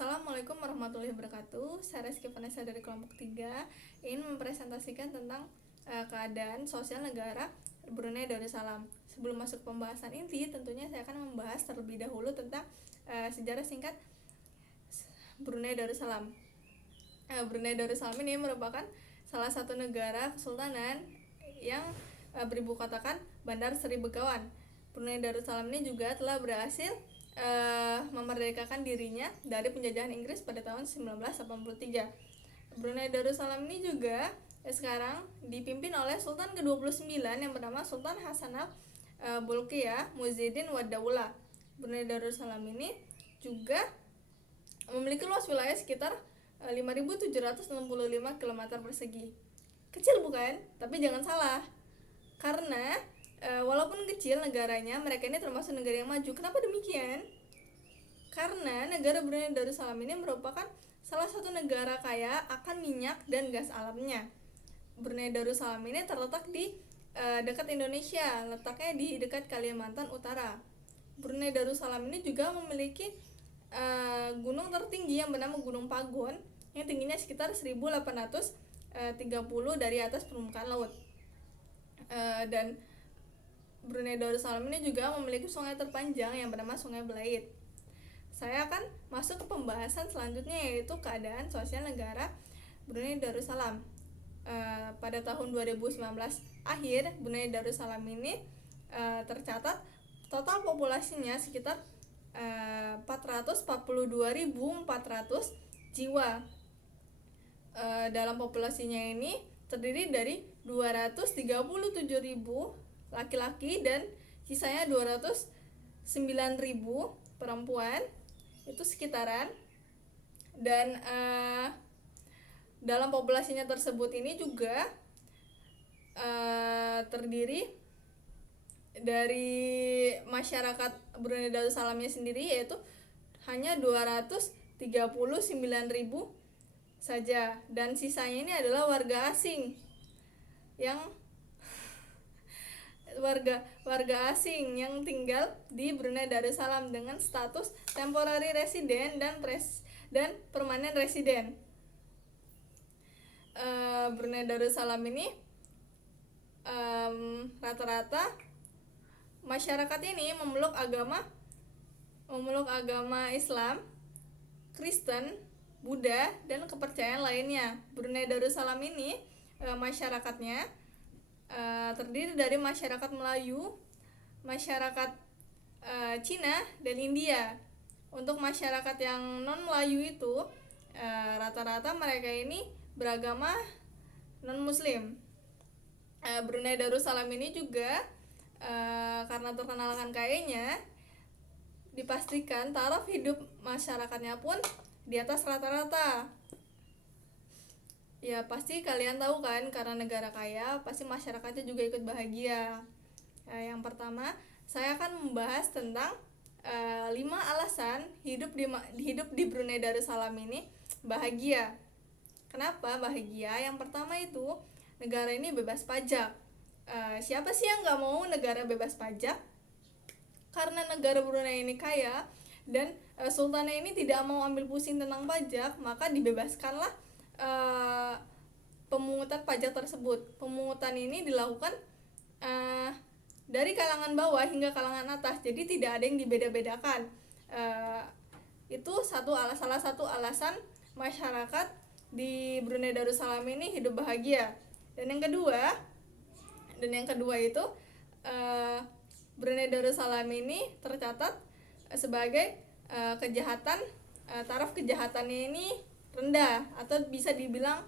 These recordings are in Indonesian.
Assalamualaikum warahmatullahi wabarakatuh. Saya Reski Vanessa dari kelompok 3 ingin mempresentasikan tentang keadaan sosial negara Brunei Darussalam. Sebelum masuk pembahasan inti, tentunya saya akan membahas terlebih dahulu tentang sejarah singkat Brunei Darussalam. Brunei Darussalam ini merupakan salah satu negara kesultanan yang beribu kotakan Bandar Seri Begawan. Brunei Darussalam ini juga telah berhasil memerdekakan dirinya dari penjajahan Inggris pada tahun 1983. Brunei Darussalam ini juga sekarang dipimpin oleh Sultan ke-29 yang bernama Sultan Hassanal Bolkiah Muhyiddin Wad-Daulah. Brunei Darussalam ini juga memiliki luas wilayah sekitar 5.765 km persegi. Kecil bukan? Tapi jangan salah. Karena walaupun kecil negaranya, mereka ini termasuk negara yang maju. Kenapa demikian? Karena negara Brunei Darussalam ini merupakan salah satu negara kaya akan minyak dan gas alamnya. Brunei Darussalam ini terletak di dekat Indonesia, letaknya di dekat Kalimantan Utara. Brunei Darussalam ini juga memiliki gunung tertinggi yang bernama Gunung Pagon yang tingginya sekitar 1.830 dari atas permukaan laut. Dan Brunei Darussalam ini juga memiliki sungai terpanjang yang bernama Sungai Belait. Saya akan masuk ke pembahasan selanjutnya, yaitu keadaan sosial negara Brunei Darussalam. Pada tahun 2019 akhir, Brunei Darussalam ini tercatat total populasinya sekitar 442.400 jiwa. Dalam populasinya ini terdiri dari 237.000 laki-laki dan sisanya 209.000 perempuan, itu sekitaran. Dan dalam populasinya tersebut ini juga terdiri dari masyarakat Brunei Darussalamnya sendiri, yaitu hanya 239.000 saja, dan sisanya ini adalah warga asing yang tinggal di Brunei Darussalam dengan status temporary resident dan permanent resident. Brunei Darussalam ini rata-rata masyarakat ini memeluk agama Islam, Kristen, Buddha, dan kepercayaan lainnya. Brunei Darussalam ini masyarakatnya terdiri dari masyarakat Melayu, masyarakat Cina, dan India. Untuk masyarakat yang non Melayu itu rata-rata mereka ini beragama non Muslim. Brunei Darussalam ini juga karena terkenal akan kayanya, dipastikan taraf hidup masyarakatnya pun di atas rata-rata. Ya pasti kalian tahu kan, karena negara kaya pasti masyarakatnya juga ikut bahagia. Yang pertama, saya akan membahas tentang 5 alasan hidup di Brunei Darussalam ini bahagia. Kenapa bahagia? Yang pertama itu, negara ini bebas pajak. Siapa sih yang gak mau negara bebas pajak? Karena negara Brunei ini kaya dan sultannya ini tidak mau ambil pusing tentang pajak, maka dibebaskanlah pemungutan pajak tersebut. Pemungutan ini dilakukan dari kalangan bawah hingga kalangan atas, jadi tidak ada yang dibeda-bedakan. Itu salah satu alasan masyarakat di Brunei Darussalam ini hidup bahagia. Dan yang kedua itu Brunei Darussalam ini tercatat sebagai taraf kejahatannya ini rendah atau bisa dibilang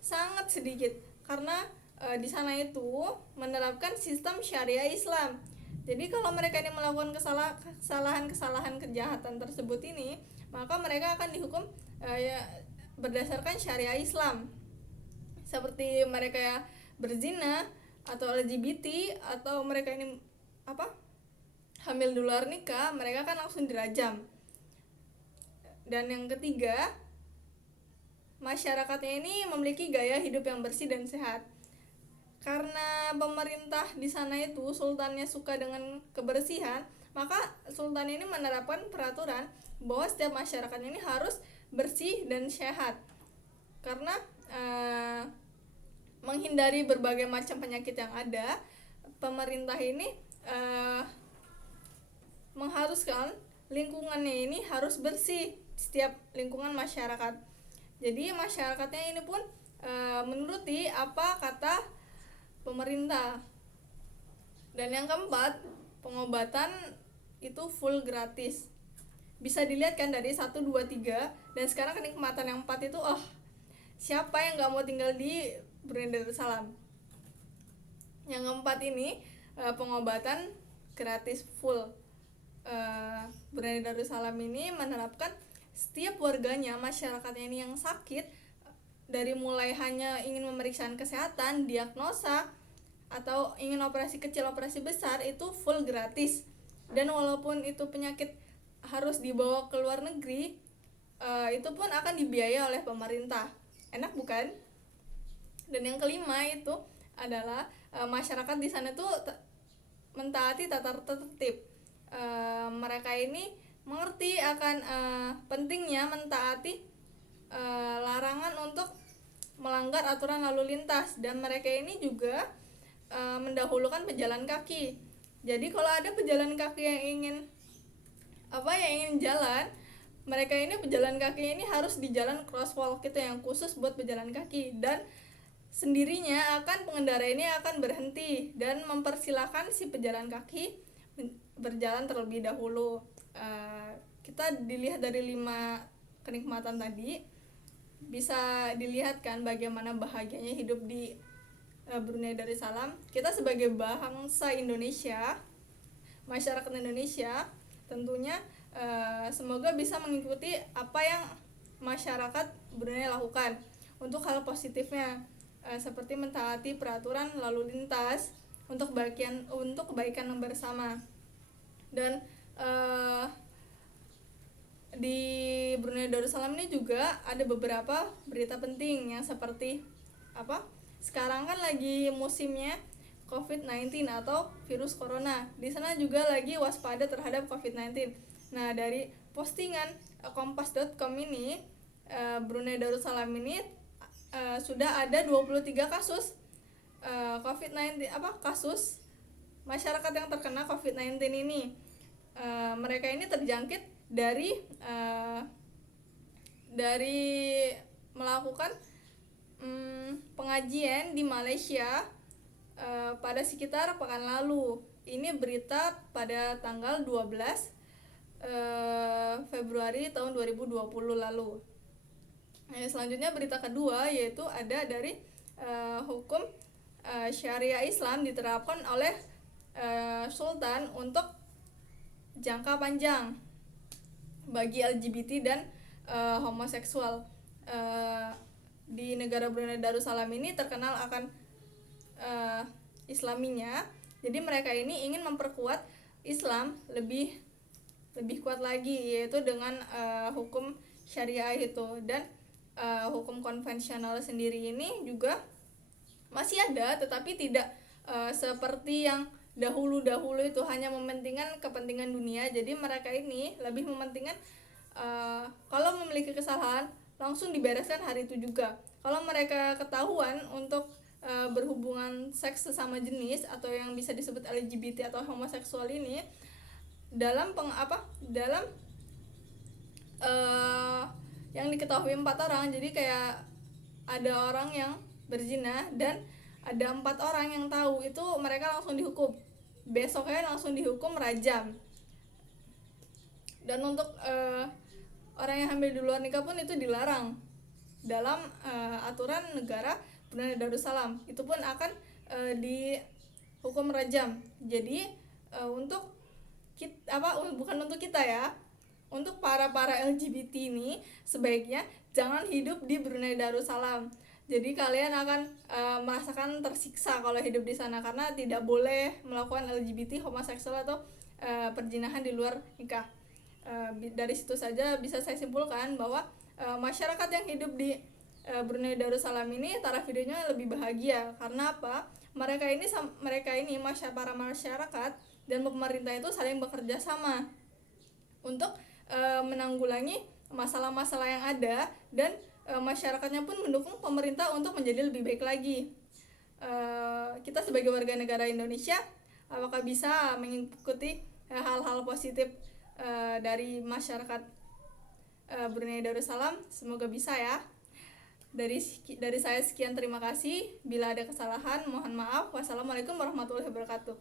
sangat sedikit, karena di sana itu menerapkan sistem syariah Islam. Jadi kalau mereka ini melakukan kesalahan kejahatan tersebut ini, maka mereka akan dihukum berdasarkan syariah Islam. Seperti mereka berzina atau LGBT, atau mereka ini hamil di luar nikah, mereka kan langsung dirajam. Dan yang ketiga, masyarakatnya ini memiliki gaya hidup yang bersih dan sehat. Karena pemerintah di sana itu sultannya suka dengan kebersihan, maka sultan ini menerapkan peraturan bahwa setiap masyarakat ini harus bersih dan sehat, karena menghindari berbagai macam penyakit yang ada. Pemerintah ini mengharuskan lingkungannya ini harus bersih, setiap lingkungan masyarakat. Jadi masyarakatnya ini pun menuruti apa kata pemerintah. Dan yang keempat, pengobatan itu full gratis. Bisa dilihat kan dari 1, 2, 3, dan sekarang kenikmatan yang 4 itu, siapa yang gak mau tinggal di Brunei Darussalam. Yang keempat ini pengobatan gratis full. Brunei Darussalam ini menerapkan setiap warganya, masyarakatnya ini yang sakit, dari mulai hanya ingin pemeriksaan kesehatan, diagnosa, atau ingin operasi kecil, operasi besar, itu full gratis. Dan walaupun itu penyakit harus dibawa ke luar negeri, itu pun akan dibiayai oleh pemerintah. Enak bukan? Dan yang kelima itu adalah masyarakat di sana tuh mentaati tata tertib. Mereka ini mengerti akan pentingnya mentaati larangan untuk melanggar aturan lalu lintas, dan mereka ini juga mendahulukan pejalan kaki. Jadi kalau ada pejalan kaki yang ingin jalan, mereka ini pejalan kaki ini harus di jalan crosswalk itu yang khusus buat pejalan kaki, dan sendirinya pengendara ini akan berhenti dan mempersilahkan si pejalan kaki berjalan terlebih dahulu. Kita dilihat dari 5 kenikmatan tadi, bisa dilihat kan bagaimana bahagianya hidup di Brunei Darussalam. Kita sebagai bangsa Indonesia, masyarakat Indonesia, tentunya semoga bisa mengikuti apa yang masyarakat Brunei lakukan untuk hal positifnya, seperti mentaati peraturan lalu lintas untuk kebaikan bersama. Dan di Brunei Darussalam ini juga ada beberapa berita penting yang seperti sekarang kan lagi musimnya COVID-19 atau virus corona. Di sana juga lagi waspada terhadap COVID-19. Nah, dari postingan kompas.com ini, Brunei Darussalam ini sudah ada 23 kasus COVID-19, kasus masyarakat yang terkena COVID-19 ini. Mereka ini terjangkit dari melakukan pengajian di Malaysia pada sekitar pekan lalu. Ini berita pada tanggal 12 Februari tahun 2020 lalu. Selanjutnya berita kedua yaitu ada dari hukum syariah Islam diterapkan oleh Sultan untuk jangka panjang bagi LGBT dan homoseksual. Di negara Brunei Darussalam ini terkenal akan Islaminya. Jadi mereka ini ingin memperkuat Islam lebih kuat lagi, yaitu dengan hukum syariah itu. Dan hukum konvensional sendiri ini juga masih ada, tetapi tidak seperti yang dahulu itu hanya mementingkan kepentingan dunia. Jadi mereka ini lebih mementingkan kalau memiliki kesalahan langsung dibereskan hari itu juga. Kalau mereka ketahuan untuk berhubungan seks sesama jenis atau yang bisa disebut LGBT atau homoseksual ini dalam yang diketahui 4 orang, jadi kayak ada orang yang berzina dan ada 4 orang yang tahu, itu mereka langsung dihukum. Besoknya langsung dihukum rajam. Dan untuk orang yang hamil di luar nikah pun itu dilarang dalam aturan negara Brunei Darussalam. Itu pun akan dihukum rajam. Jadi untuk bukan untuk kita ya, untuk para LGBT ini sebaiknya jangan hidup di Brunei Darussalam. Jadi kalian akan merasakan tersiksa kalau hidup di sana, karena tidak boleh melakukan LGBT, homoseksual atau perzinahan di luar nikah. Dari situ saja bisa saya simpulkan bahwa masyarakat yang hidup di Brunei Darussalam ini taraf hidupnya lebih bahagia. Karena apa? Mereka ini para masyarakat dan pemerintah itu saling bekerja sama untuk menanggulangi masalah-masalah yang ada, dan masyarakatnya pun mendukung pemerintah untuk menjadi lebih baik lagi. Kita sebagai warga negara Indonesia, apakah bisa mengikuti hal-hal positif dari masyarakat Brunei Darussalam? Semoga bisa ya. Dari saya sekian, terima kasih. Bila ada kesalahan mohon maaf. Wassalamualaikum warahmatullahi wabarakatuh.